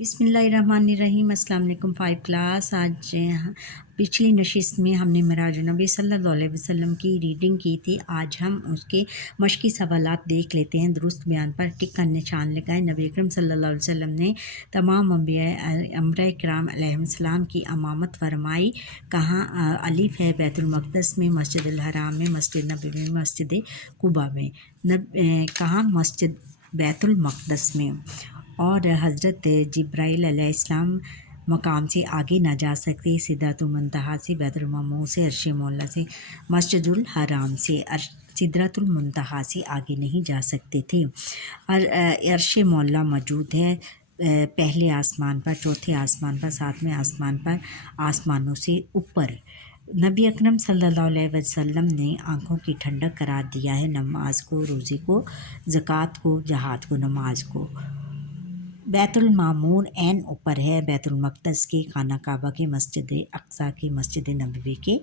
بسم اللہ الرحمن الرحیم۔ السلام علیکم 5 کلاس۔ آج پچھلی نشست میں ہم نے معراج النبی صلی اللہ علیہ وسلم کی ریڈنگ کی تھی۔ آج ہم اس کے مشقی سوالات دیکھ لیتے ہیں۔ درست بیان پر ٹک کا نشان لگائیں۔ نبی اکرم صلی اللہ علیہ وسلم نے تمام انبیاء کرام علیہ السلام کی امامت فرمائی۔ کہاں؟ الف ہے بیت المقدس میں، مسجد الحرام میں، مسجد نبوی میں، مسجد قباء میں۔ کہاں؟ مسجد بیت المقدس میں۔ اور حضرت جبرائیل علیہ السلام مقام سے آگے نہ جا سکتے، سدرۃ المنتہا سے، بیت المعمور سے، عرش مولا سے، مسجد الحرام سے، سدرۃ المنتہا سے آگے نہیں جا سکتے تھے۔ اور عرش مولا موجود ہے پہلے آسمان پر، چوتھے آسمان پر، ساتویں آسمان پر، آسمانوں سے اوپر۔ نبی اکرم صلی اللہ علیہ وسلم نے آنکھوں کی ٹھنڈک قرار دیا ہے نماز کو، روزے کو، زکوٰۃ کو، جہاد کو، نماز کو۔ بیت المعمور عین اوپر ہے بیت المقدس کے، خانہ کعبہ کے، مسجد اقصیٰ کے، مسجد نبوی کے،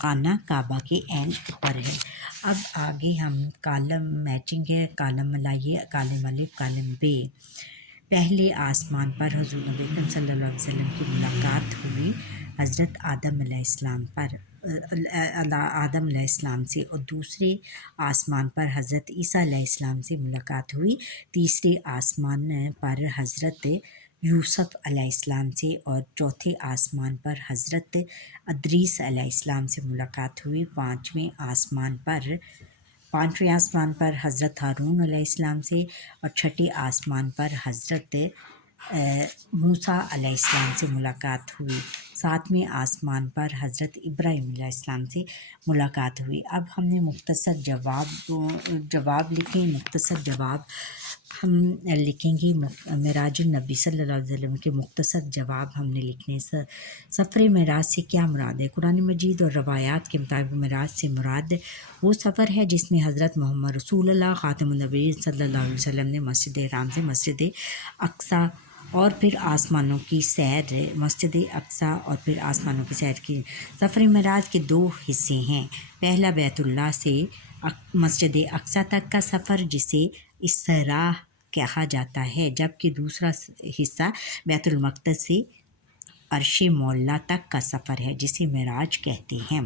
خانہ کعبہ کے عین اوپر ہے۔ اب آگے ہم کالم میچنگ ہے، کالم ملائیے، کالم الف، کالم بے۔ پہلے آسمان پر حضور نبی اکرم صلی اللہ علیہ وسلم کی ملاقات ہوئی حضرت آدم علیہ السلام سے، اور دوسرے آسمان پر حضرت عیسیٰ علیہ السلام سے ملاقات ہوئی، تیسرے آسمان پر حضرت یوسف علیہ السلام سے، اور چوتھے آسمان پر حضرت ادریس علیہ السلام سے ملاقات ہوئی، پانچویں آسمان پر حضرت ہارون علیہ السلام سے، اور چھٹے آسمان پر حضرت موسیٰ علیہ السلام سے ملاقات ہوئی، ساتویں آسمان پر حضرت ابراہیم علیہ السلام سے ملاقات ہوئی۔ اب ہم نے مختصر جواب لکھیں۔ مختصر جواب ہم لکھیں گے، معراج النبی صلی اللہ علیہ وسلم کے مختصر جواب ہم نے لکھنے۔ سفر معراج سے کیا مراد ہے؟ قرآن مجید اور روایات کے مطابق معراج سے مراد وہ سفر ہے جس میں حضرت محمد رسول اللہ خاتم النبی صلی اللہ علیہ وسلم نے مسجد حرام سے مسجد اقصیٰ اور پھر آسمانوں کی سیر، مسجد اقصیٰ اور پھر آسمانوں کی سیر کی۔ سفر معراج کے دو حصے ہیں۔ پہلا بیت اللہ سے مسجد اقصیٰ تک کا سفر جسے اسراء کہا جاتا ہے، جبکہ دوسرا حصہ بیت المقدس سے عرش مولا تک کا سفر ہے جسے معراج کہتے ہیں۔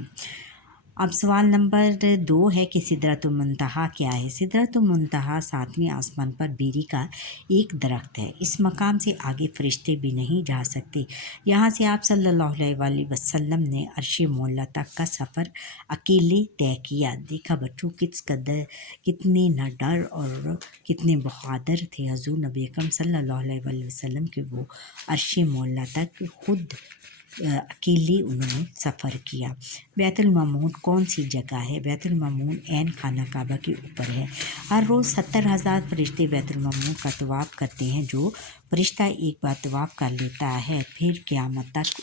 اب سوال نمبر 2 ہے کہ سدرۃ المنتہا کیا ہے؟ سدرۃ المنتہا ساتویں آسمان پر بیری کا ایک درخت ہے۔ اس مقام سے آگے فرشتے بھی نہیں جا سکتے۔ یہاں سے آپ صلی اللہ علیہ وآلہ وسلم نے عرش مولا تک کا سفر اکیلے طے کیا۔ دیکھا بچوں کتنے نہ ڈر اور کتنے بہادر تھے حضور نبی اکرم صلی اللہ علیہ وآلہ وسلم کہ وہ عرش مولا تک خود اکیلے انہوں نے سفر کیا۔ بیت المعمور کون سی جگہ ہے؟ بیت المعمور عین خانہ کعبہ کے اوپر ہے۔ ہر روز 70,000 فرشتے بیت المعمور کا طواف کرتے ہیں۔ جو فرشتہ ایک بار طواف کر لیتا ہے پھر قیامت تک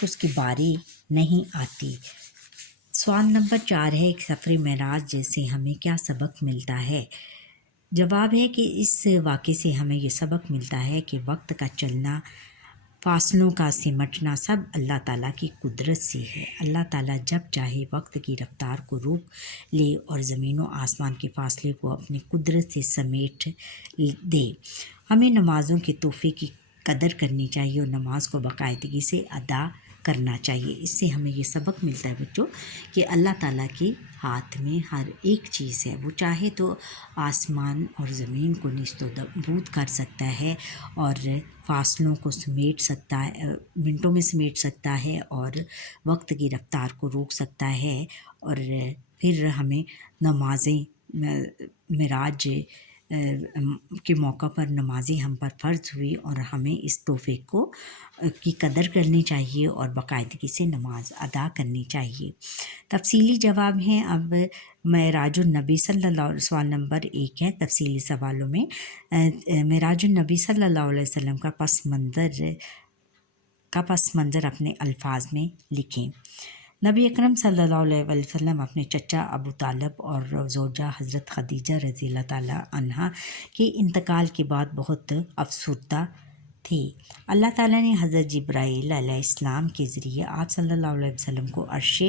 اس کی باری نہیں آتی۔ سوال نمبر 4 ہے کہ سفر معراج سے ہمیں کیا سبق ملتا ہے؟ جواب ہے کہ اس واقعے سے ہمیں یہ سبق ملتا ہے کہ وقت کا چلنا، فاصلوں کا سمٹنا سب اللہ تعالیٰ کی قدرت سے ہے۔ اللہ تعالیٰ جب چاہے وقت کی رفتار کو روک لے اور زمین و آسمان کے فاصلے کو اپنی قدرت سے سمیٹ دے۔ ہمیں نمازوں کے تحفے کی قدر کرنی چاہیے اور نماز کو باقاعدگی سے ادا کرنا چاہیے۔ اس سے ہمیں یہ سبق ملتا ہے بچوں کہ اللہ تعالیٰ کے ہاتھ میں ہر ایک چیز ہے۔ وہ چاہے تو آسمان اور زمین کو نیست و نابود کر سکتا ہے اور فاصلوں کو سمیٹ سکتا ہے، منٹوں میں سمیٹ سکتا ہے، اور وقت کی رفتار کو روک سکتا ہے، اور پھر ہمیں نمازیں معراج کے موقع پر نمازیں ہم پر فرض ہوئی اور ہمیں اس تحفے کی قدر کرنی چاہیے اور باقاعدگی سے نماز ادا کرنی چاہیے۔ تفصیلی جواب ہیں اب معراج النبی صلی اللہ علیہ سوال نمبر 1 ہے تفصیلی سوالوں میں۔ معراج النبی صلی اللہ علیہ وسلم کا پس منظر اپنے الفاظ میں لکھیں۔ نبی اکرم صلی اللہ علیہ وآلہ وسلم اپنے چچا ابو طالب اور زوجہ حضرت خدیجہ رضی اللہ تعالیٰ عنہا کے انتقال کے بعد بہت افسردہ تھی۔ اللہ تعالیٰ نے حضرت جبرائیل علیہ السلام کے ذریعے آپ صلی اللہ علیہ وسلم کو عرش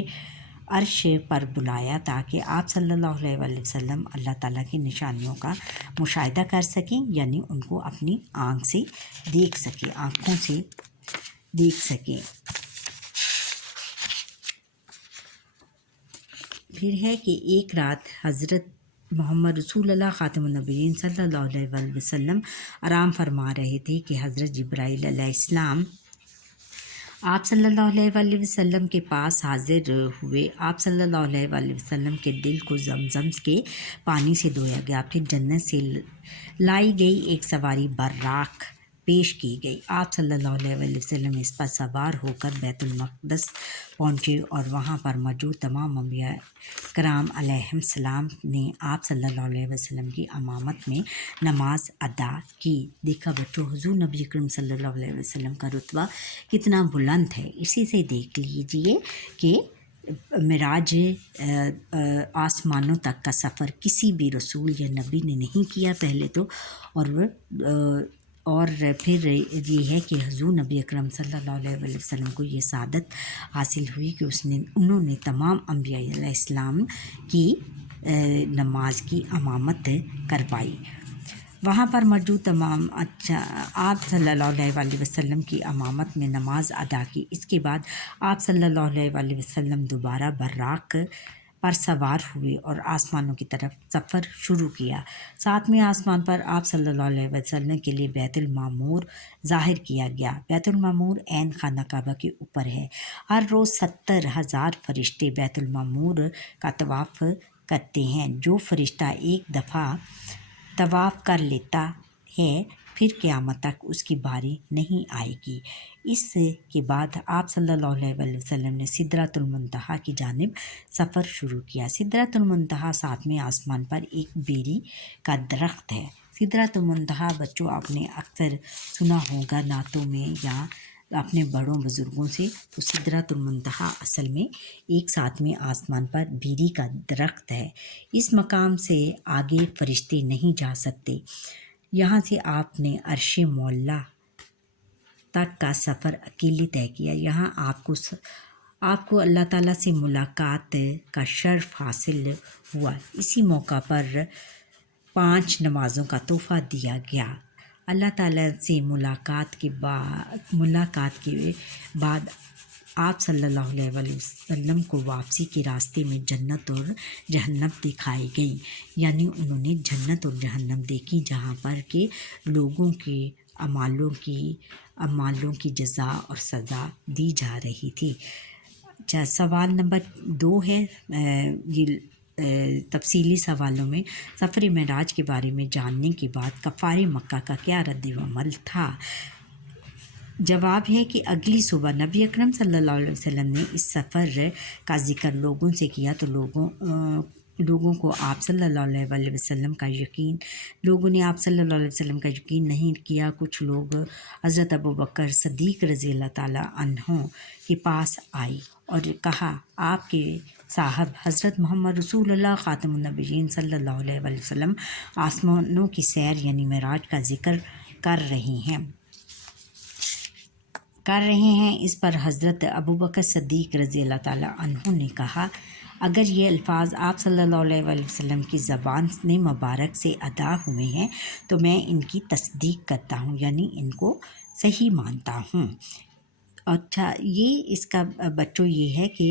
عرش پر بلایا تاکہ آپ صلی اللہ علیہ وآلہ وسلم اللہ تعالیٰ کی نشانیوں کا مشاہدہ کر سکیں، یعنی ان کو اپنی آنکھ سے دیکھ سکیں، آنکھوں سے دیکھ سکیں۔ پھر ہے کہ ایک رات حضرت محمد رسول اللہ خاتم النبیین صلی اللہ علیہ وآلہ وسلم آرام فرما رہے تھے کہ حضرت جبرائیل علیہ السلام آپ صلی اللہ علیہ وآلہ وسلم کے پاس حاضر ہوئے۔ آپ صلی اللہ علیہ وآلہ وسلم کے دل کو زمزم کے پانی سے دھویا گیا، پھر جنت سے لائی گئی ایک سواری براق پیش کی گئی۔ آپ صلی اللہ علیہ وآلہ وسلم اس پر سوار ہو کر بیت المقدس پہنچے اور وہاں پر موجود تمام انبیاء کرام علیہم السلام نے آپ صلی اللہ علیہ وسلم کی امامت میں نماز ادا کی۔ دیکھا بچوں، حضور نبی اکرم صلی اللہ علیہ وسلم کا رتبہ کتنا بلند ہے۔ اسی سے دیکھ لیجئے کہ معراج آسمانوں تک کا سفر کسی بھی رسول یا نبی نے نہیں کیا پہلے تو، اور پھر یہ ہے کہ حضور نبی اکرم صلی اللہ علیہ وآلہ وسلم کو یہ سعادت حاصل ہوئی کہ انہوں نے تمام انبیاء علیہ السلام کی نماز کی امامت کروائی۔ وہاں پر موجود تمام آپ صلی اللہ علیہ وآلہ وسلم کی امامت میں نماز ادا کی۔ اس کے بعد آپ صلی اللہ علیہ وآلہ وسلم دوبارہ براق پر سوار ہوئے اور آسمانوں کی طرف سفر شروع کیا۔ ساتویں آسمان پر آپ صلی اللہ علیہ وسلم کے لیے بیت المعمور ظاہر کیا گیا۔ بیت المعمور عین خانہ کعبہ کے اوپر ہے۔ ہر روز 70,000 فرشتے بیت المعمور کا طواف کرتے ہیں۔ جو فرشتہ ایک دفعہ طواف کر لیتا ہے پھر قیامت تک اس کی باری نہیں آئے گی۔ اس کے بعد آپ صلی اللہ علیہ وآلہ وسلم نے سدرۃ المنتہا کی جانب سفر شروع کیا۔ سدرۃ المنتہا 7ویں آسمان پر ایک بیری کا درخت ہے۔ سدرۃ المنتہا بچوں آپ نے اکثر سنا ہوگا نعتوں میں یا اپنے بڑوں بزرگوں سے، تو سدرۃ المنتہا اصل میں ایک 7ویں آسمان پر بیری کا درخت ہے۔ اس مقام سے آگے فرشتے نہیں جا سکتے۔ یہاں سے آپ نے عرش مولا تک کا سفر اکیلے طے کیا۔ یہاں آپ کو اللہ تعالیٰ سے ملاقات کا شرف حاصل ہوا۔ اسی موقع پر 5 نمازوں کا تحفہ دیا گیا۔ اللہ تعالیٰ سے ملاقات کے بعد آپ صلی اللہ علیہ وآلہ وسلم کو واپسی کے راستے میں جنت اور جہنم دکھائی گئی، یعنی انہوں نے جنت اور جہنم دیکھی جہاں پر کہ لوگوں کے اعمالوں کی جزا اور سزا دی جا رہی تھی۔ اچھا، سوال نمبر 2 ہے یہ تفصیلی سوالوں میں سفر معراج کے بارے میں جاننے کے بعد کفار مکہ کا کیا رد عمل تھا؟ جواب ہے کہ اگلی صبح نبی اکرم صلی اللہ علیہ وسلم نے اس سفر کا ذکر لوگوں سے کیا تو لوگوں کو آپ صلی اللہ علیہ وآلہ وسلم کا یقین نہیں کیا۔ کچھ لوگ حضرت ابوبکر صدیق رضی اللہ تعالیٰ عنہ کے پاس آئی اور کہا، آپ کے صاحب حضرت محمد رسول اللہ خاتم النبیین صلی اللہ علیہ وآلہ وسلم آسمانوں کی سیر یعنی معراج کا ذکر کر رہے ہیں۔ اس پر حضرت ابوبکر صدیق رضی اللہ تعالیٰ عنہ نے کہا، اگر یہ الفاظ آپ صلی اللہ علیہ وآلہ وسلم کی زبان مبارک سے ادا ہوئے ہیں تو میں ان کی تصدیق کرتا ہوں، یعنی ان کو صحیح مانتا ہوں۔ اچھا، یہ اس کا بچوں یہ ہے کہ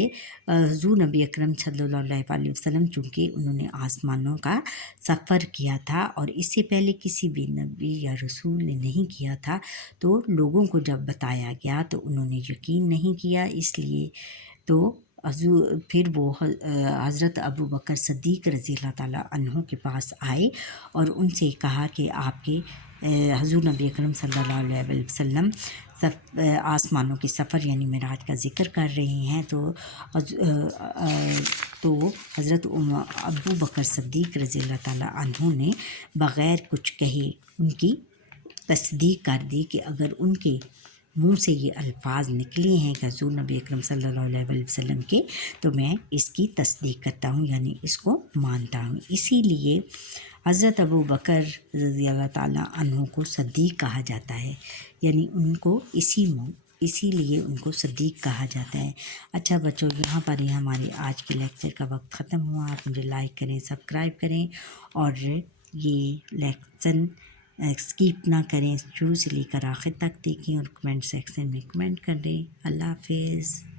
حضور نبی اکرم صلی اللہ علیہ وآلہ وسلم چونکہ انہوں نے آسمانوں کا سفر کیا تھا اور اس سے پہلے کسی بھی نبی یا رسول نے نہیں کیا تھا، تو لوگوں کو جب بتایا گیا تو انہوں نے یقین نہیں کیا، اس لیے تو پھر وہ حضرت ابوبکر صدیق رضی اللہ تعالیٰ عنہ کے پاس آئے اور ان سے کہا کہ آپ کے حضور نبی اکرم صلی اللہ علیہ وسلم آسمانوں کے سفر یعنی معراج کا ذکر کر رہے ہیں، تو حضرت ابوبکر صدیق رضی اللہ تعالیٰ عنہ نے بغیر کچھ کہے ان کی تصدیق کر دی کہ اگر ان کے منہ سے یہ الفاظ نکلے ہیں کہ حضور نبی اکرم صلی اللہ علیہ وآلہ وسلم کے، تو میں اس کی تصدیق کرتا ہوں، یعنی اس کو مانتا ہوں۔ اسی لیے حضرت ابوبکر رضی اللہ تعالیٰ عنہ کو صدیق کہا جاتا ہے، یعنی ان کو اسی لیے ان کو صدیق کہا جاتا ہے۔ اچھا بچوں، یہاں پر ہی ہماری آج کے لیکچر کا وقت ختم ہوا۔ آپ مجھے لائک کریں، سبسکرائب کریں اور یہ لیکچر اسکیپ نہ کریں، شروع سے لے کر آخر تک دیکھیں اور کمنٹ سیکشن میں کمنٹ کر دیں۔ اللہ حافظ۔